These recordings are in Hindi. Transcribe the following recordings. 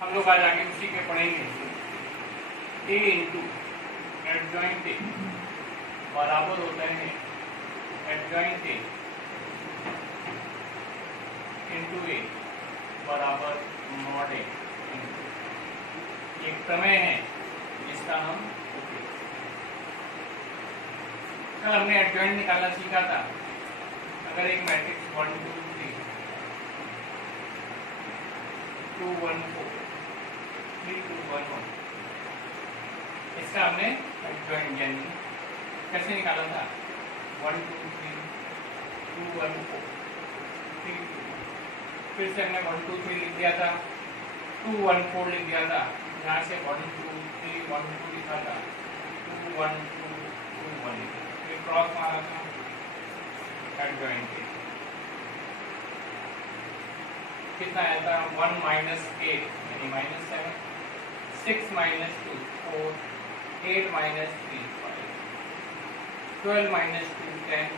हम लोग आज आगे उसी के पढ़ेंगे। ए इंटू एडजॉइंट ए बराबर होता है एडजॉइंट ए इंटू ए बराबर मॉड ए। एक प्रमेय है जिसका हम कल हमने एडजॉइंट निकालना सीखा था। अगर एक मैट्रिक्स 1 2 3 2 1 4 3 2 1 1 इसका हमने एडजॉइंट यानी कैसे निकाला था 1 2 3 2 1 4 3 2 फिर से हमने 1 2 3 लिख दिया था 2 1 4 लिख दिया था। यहाँ से 1 2 3 1 2 लिखा था 2 1 2 2 1 फिर क्रॉस मारा था एडजॉइंट ए कितना आया था 1 माइनस 8 यानी minus 7 6 minus 2 4 8 minus 3 5 12 minus 2 10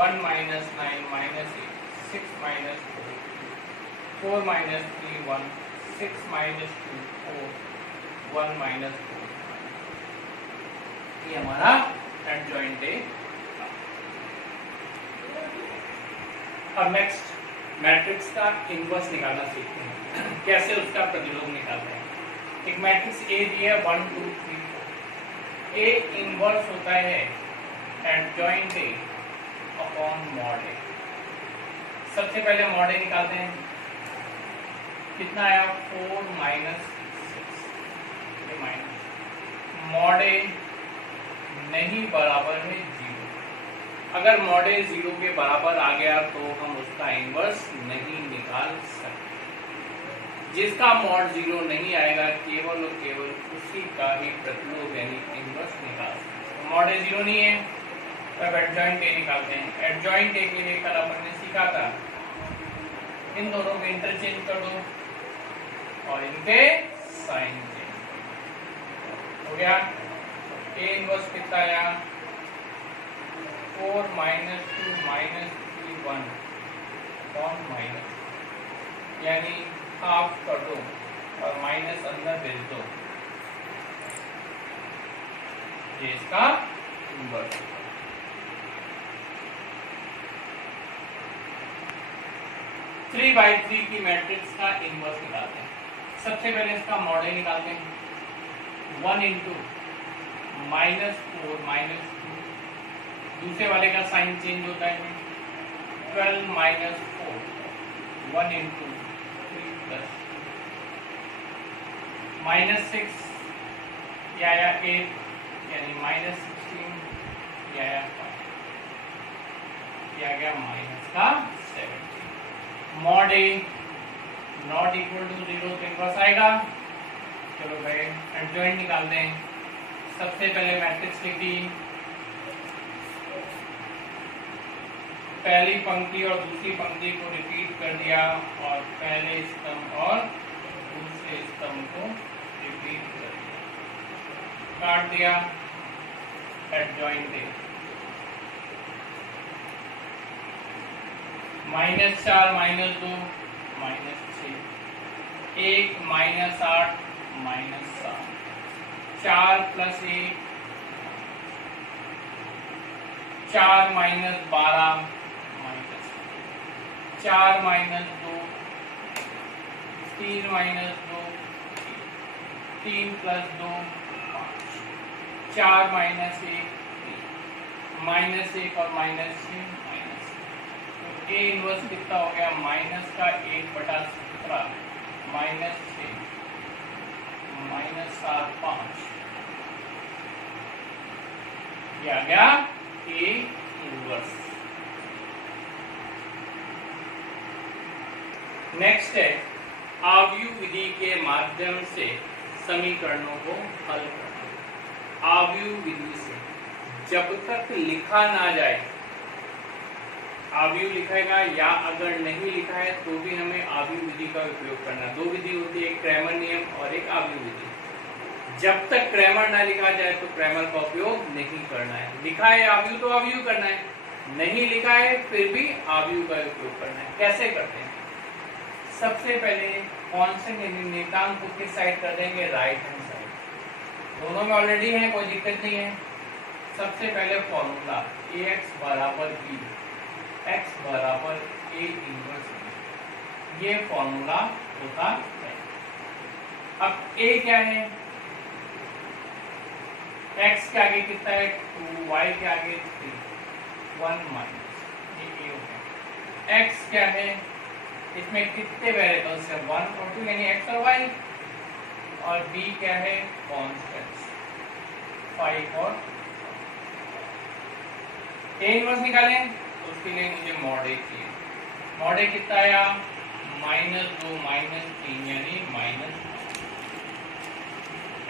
1 minus 9 minus 8 6 minus 4 4 minus 3 1 6 minus 2 4 1 minus 4 ये हमारा एडजॉइंट ए। अब नेक्स्ट मैट्रिक्स का इनवर्स निकालना सीखते हैं। कैसे उसका प्रतिलोम निकालते हैं। एक मैट्रिक्स ए दिया 1 2 3 4 ए इनवर्स होता है एडजॉइंट ए अपॉन मॉड ए। सबसे पहले मॉड ए निकालते हैं। कितना आया 4 माइनस 6 माइनस मॉड ए नहीं बराबर है 0। अगर मॉड ए 0 के बराबर आ गया तो हम उसका इनवर्स नहीं निकाल सकते। जिसका मॉड 0 नहीं आएगा केवल और केवल उसी का ही प्रतिलोम यानी इनवर्स निकाल सकते। मॉड ए 0 नहीं है तब एडजॉइंट ए निकालते हैं। एडजॉइंट ए के लिए कल अपन ने सीखा था इन दोनों को इंटरचेंज कर दो और इनके साइन चेंज हो गया। ए इनवर्स कितना आया 4 माइनस 2 माइनस 3 1 कौन माइनस यानी हाफ कर दो और माइनस अंदर भेज दो। ये इसका इनवर्स। थ्री बाई 3 की मैट्रिक्स का इनवर्स निकालते हैं। सबसे पहले इसका मॉडल निकालते हैं 1 इंटू माइनस 4 माइनस 2 दूसरे वाले का साइन चेंज होता है 12 माइनस 4 1 इंटू 3 प्लस माइनस 6 ये आया 8 यानी माइनस 16 ये आया 5 ये आ गया माइनस का 17 mod a not equal to 0 तो इनवर्स आएगा। चलो भाई एडजॉइंट निकालते हैं। सबसे पहले मैट्रिक्स लिखी पहली पंक्ति और दूसरी पंक्ति को रिपीट कर दिया और पहले स्तंभ और दूसरे स्तंभ को रिपीट कर दिया काट दिया adjoint A minus 4 minus 2 minus 6 1 minus 8 minus 7 4 plus 1 4 minus 12 minus 4 minus 2 3 minus 2 3 plus 2 5 4 minus 1 minus 1 और माइनस 6 माइनस तो ए इनवर्स कितना हो गया माइनस का 1/17 माइनस 6 माइनस 7 5 ये आ गया ए इनवर्स। नेक्स्ट है आव्यूह विधि के माध्यम से समीकरणों को हल करना। आव्यूह विधि से जब तक लिखा ना जाए आव्यूह लिखेगा या अगर नहीं लिखा है तो भी हमें आव्यूह विधि का उपयोग करना। दो विधि होती है एक क्रैमर नियम और एक आव्यूह विधि। जब तक क्रैमर ना लिखा जाए तो क्रैमर का उपयोग नहीं करना है। लिखा है आव्यूह तो आव्यूह करना है, नहीं लिखा है फिर भी आव्यूह का उपयोग करना है। कैसे करते हैं सबसे पहले कांस्टेंट नियतांक को किस साइड कर देंगे, राइट हैंड साइड। दोनों में ऑलरेडी है, कोई दिक्कत नहीं है। सबसे पहले फॉर्मूला ax बराबर b, x बराबर a इनवर्स b, ये फॉर्मूला होता है। अब a क्या है, x के आगे कितना है 2, y के आगे 3, 1 माइनस, ये a हो गया। x क्या है, इसमें कितने वेरिएबल्स हैं 1 और 2 यानी x और y, और b क्या है कॉन्स्टेंट्स 5 और a इनवर्स निकालें तो उसके लिए मुझे मॉड a चाहिए। मॉड a कितना आया -2 -3 यानी -9।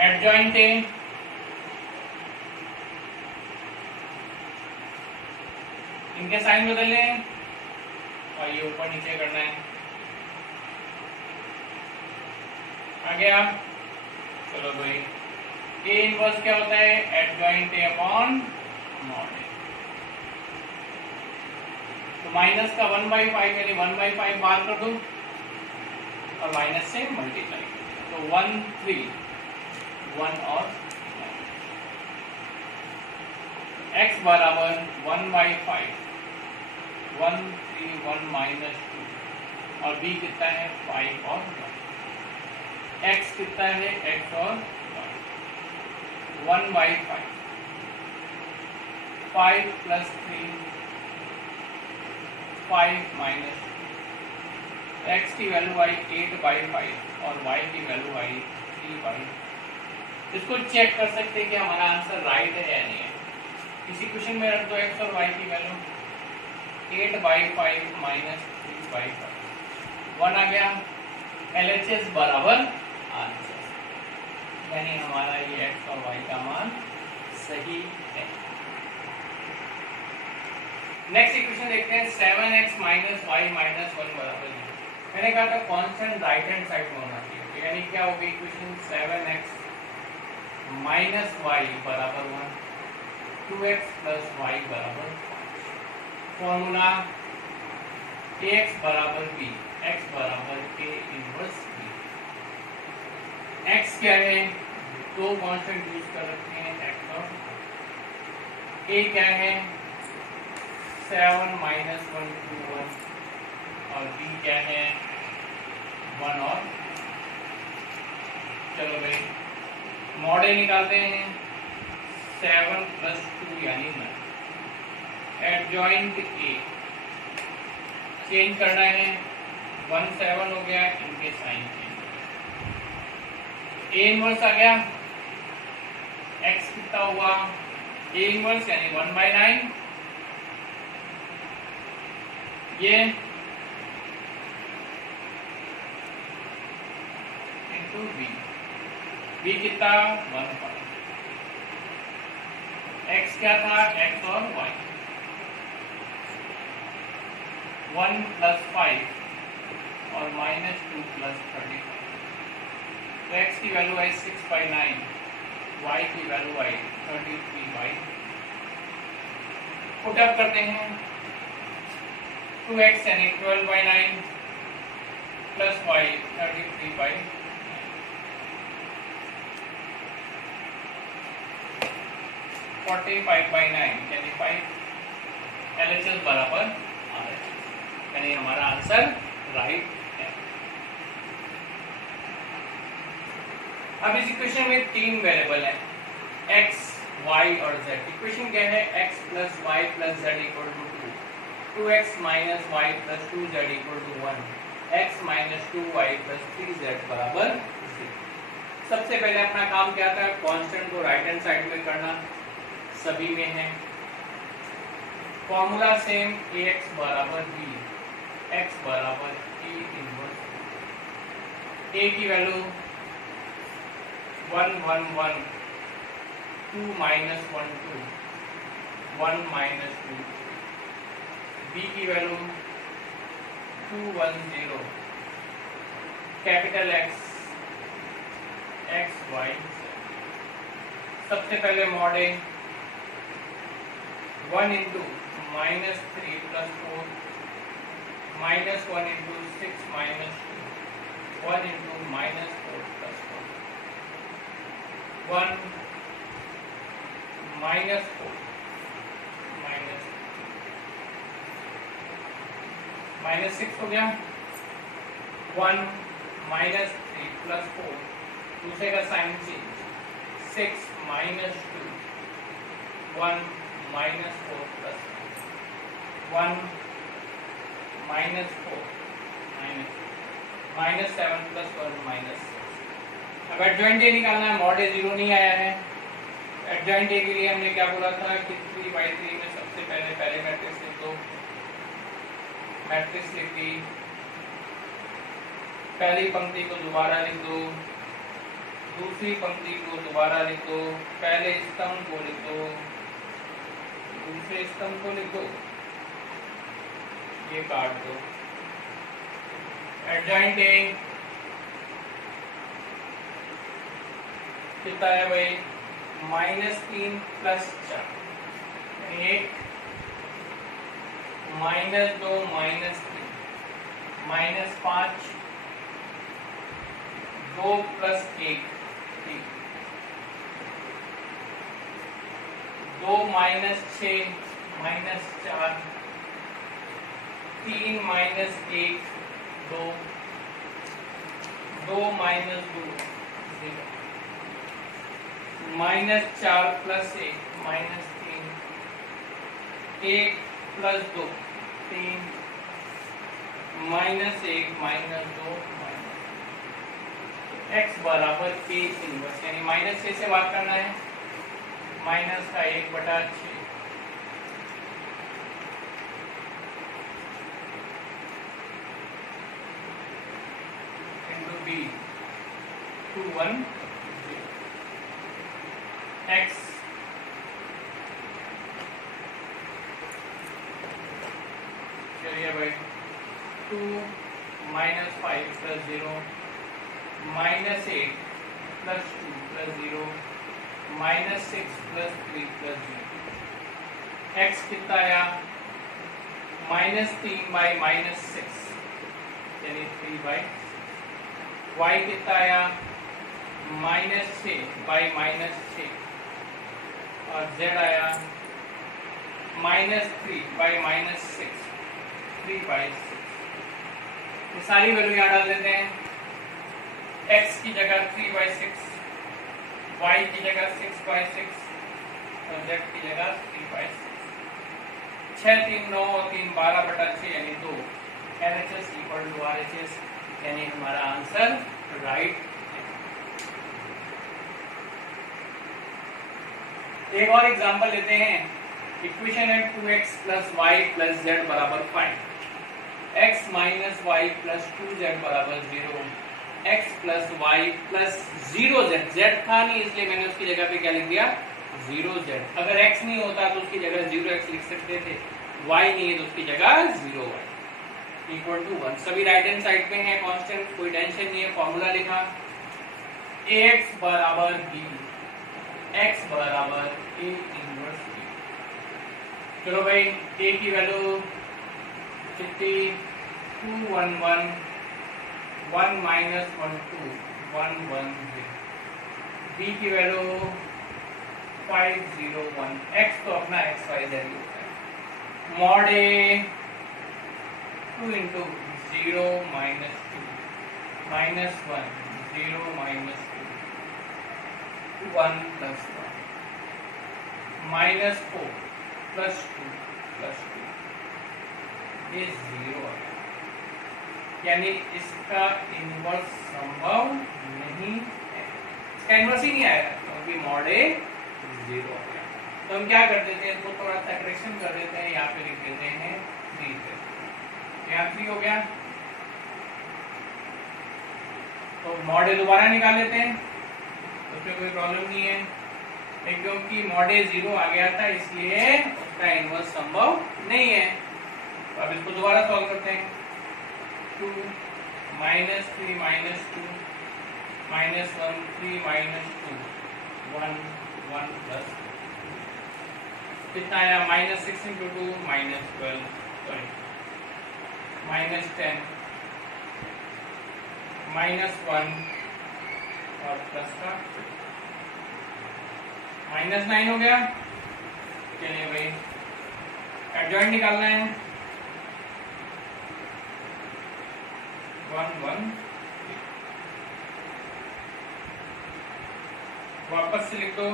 एडजॉइंट a इनके साइन बदल लें और ये ऊपर नीचे करना है। आ गया, चलो भाई a इनवर्स क्या होता है, adjoint a upon mod a। तो माइनस का 1/5 यानी 1/5 बाहर कर दो और माइनस से मल्टीप्लाई कर दो, तो 1 3 1 और x बराबर 1/5 1 3 1 -2 और b कितना है 5 और 1। x कितना है x और 1/5 5 + 3 5 माइनस x की वैल्यू आई 8/5 और y की वैल्यू आई 3/। इसको चेक कर सकते हैं कि हमारा आंसर राइट है या नहीं है। इसी क्वेश्चन में रख दो x और y की वैल्यू 8/5 माइनस 3/5 1 आ गया। LHS बराबर आंसर, यानी हमारा ये x और y का मान सही है। नेक्स्ट इक्वेशन देखते हैं 7x - y - 1 बराबर 0। मैंने कहा था कांस्टेंट राइट हैंड साइड में होना चाहिए, तो यानी क्या होगी इक्वेशन 7x - y बराबर 1, 2x + y बराबर 5। फॉर्मूला ax बराबर b, x बराबर a इनवर्स b। x क्या है, दो कांस्टेंट यूज कर रखे हैं x और a क्या है 7 - 1 2 1 और b क्या है 1 और। चलो भाई मॉड a निकालते हैं 7 + 2 यानी 9। एडजॉइंट a चेंज करना है 1 7 हो गया, इनके साइन चेंज। a इनवर्स आ गया, x कितना हुआ a इनवर्स यानी 1/9, ये इंटू b कितना 1/5। x क्या था x और y 1 + 5 और -2 + 35। तो x की वैल्यू आई 6/9, y की वैल्यू आई 33/। पुट अप करते हैं 2x यानी 12/9 + y 33/9 45/9 यानी 5। LHS बराबर RHS, यानी हमारा आंसर राइट है। अब इस इक्वेशन में 3 वेरिएबल है x, y और z। इक्वेशन क्या है x + y + z = 2, 2x - y + 2z = 1, x - 2y + 3z बराबर 0। सबसे पहले अपना काम क्या था, कांस्टेंट को राइट हैंड साइड में करना, सभी में है। फॉर्मूला सेम ax बराबर b, x बराबर a इनवर्स। a की वैल्यू 1 1 1 2 - 1 2 1 - 2। b की value 2 1 0 capital X x y z। सबसे पहले mod a 1 × -3 + 4 -1 × 6 - 2 1 into minus 4 plus 1 minus 4 minus minus 6 हो गया, 1 minus 3 plus 4, दूसरे का sign change, 6 minus 2, 1 minus 4 plus 1 minus 4 minus 7 plus 1 minus 6। अब एडजॉइंट ए निकालना है, मॉड ए 0 नहीं आया है। एडजॉइंट ए के लिए हमने क्या बोला था कि 3/3 में सबसे पहले मैट्रिक्स लिख दो, मैट्रिक्स लिख दी, पहली पंक्ति को दोबारा लिख दो, दूसरी पंक्ति को दोबारा लिख दो, पहले स्तंभ को लिख दो, दूसरे स्तंभ को लिख दो, ये काट दो। एडजॉइंट ए कितना है भाई, -3 plus 4, 1 -2 -3 -5 2 plus 1 3 2 minus 6 minus 4 3 minus 1 2 2 minus 2 0 minus 4 plus 1 minus 3 1 plus 2 3 minus 1 minus 2 minus x बराबर a इनवर्स, यानी माइनस 6 से बात करना है, माइनस का 1/6 into b 2 1 x चलिए भाई 2 minus 5 plus 0 minus 8 plus 2 plus 0 minus 6 plus 3 plus 0। x कितना आया, -3 by -6 यानी 3/6। y कितना आया, -6 by -6 और z आया -3 by -6 3/6। ये सारी वैल्यू यहाँ डाल देते हैं, x की जगह 3/6, y की जगह 6/6 और z की जगह 3/6। 6 3 9 और 3 12/6 यानी 2। LHS इक्वल टू RHS, यानी हमारा आंसर राइट। एक और एग्जांपल लेते हैं, इक्वेशन है 2x plus y plus z बराबर 5, x minus y plus 2z बराबर 0, x plus y plus 0z, z था नहीं इसलिए मैंने उसकी जगह पे क्या लिख दिया 0z। अगर x नहीं होता तो उसकी जगह 0x लिख सकते थे, y नहीं है तो उसकी जगह 0y इक्वल टू 1। सभी राइट हैंड साइड पे है कांस्टेंट, कोई टेंशन नहीं है। फॉर्मूला लिखा, ax बराबर b, x बराबर a इनवर्स b। चलो भाई a की वैल्यू कितनी, 2 1 1 1 minus 1 2 1 1 0, b की वैल्यू 5 0 1, x तो अपना x y z होता है। Mod a 2 into 0 minus 2 minus 1 0 minus 2 1 plus 1 minus 4 plus 2 plus 2 ये 0 आ गया, यानी इसका इनवर्स संभव नहीं है, इसका इनवर्स ही नहीं आएगा क्योंकि मॉड ए 0 आ गया। तो हम क्या कर देते हैं, इसको थोड़ा सा करेक्शन कर देते हैं, यहाँ पे लिख देते हैं 3 पे, यहाँ 3 हो गया। तो मॉड ए दोबारा निकाल लेते हैं, उसमें कोई प्रॉब्लम नहीं है, क्योंकि मॉड ए 0 आ गया था इसलिए उसका इनवर्स संभव नहीं है। तो अब इसको दोबारा सॉल्व करते हैं, 2 minus 3 minus 2 minus 1 3 minus 2 1 1 plus कितना आया, -6 into 2 -12 सॉरी -10 -1 और प्लस का -9 हो गया। चलिए भाई एडजॉइंट निकालना है। 1 1 वापस से लिख दो।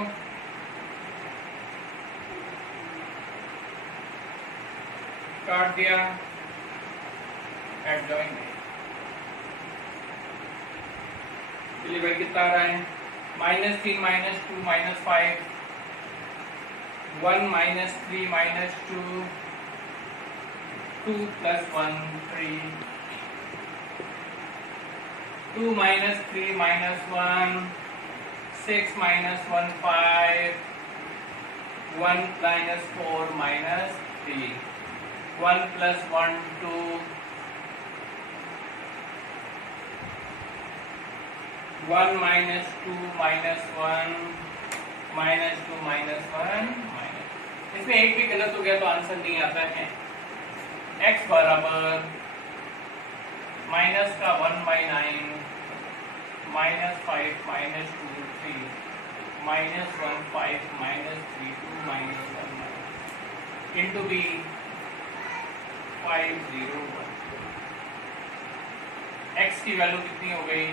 काट दिया एडजॉइंट। चलिए भाई कितना आ रहा है? -3 -2 -5 1 -3 -2 2 + 1 3 2 -3 -1 6 -1 5 1 -4 -3 1 + 1 2 1 -2 -1 -2 -1 इसमें एक भी गलत हो गया तो आंसर नहीं आता है। x बराबर माइनस का 1/9 -5 -2 3 -1 5 -3 2 -1 into b 5 0 1 x की वैल्यू कितनी हो गई?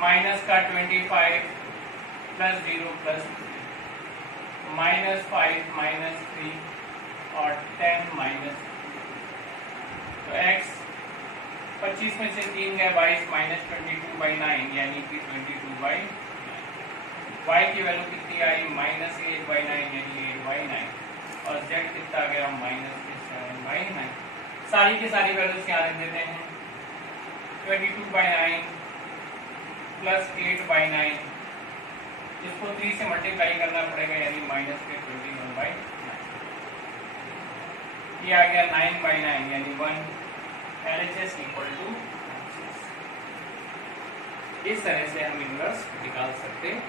माइनस का 25 + 0 + -5 -3 और 10 -2 तो x 25 में से 3 गए 22 -22/9 यानी कि 22/9। y की वैल्यू कितनी आई? -8/9 यानी 8/9 और z कितना गया? -7/9। सारी की सारी वैल्यूज यहाँ रख देते हैं। 22/9 + 8/9 इसको 3 से मल्टीप्लाई करना पड़ेगा यानी -21/9 ये आ गया 9/9 यानी 1 LHS = इस तरह से हम इनवर्स निकाल सकते हैं।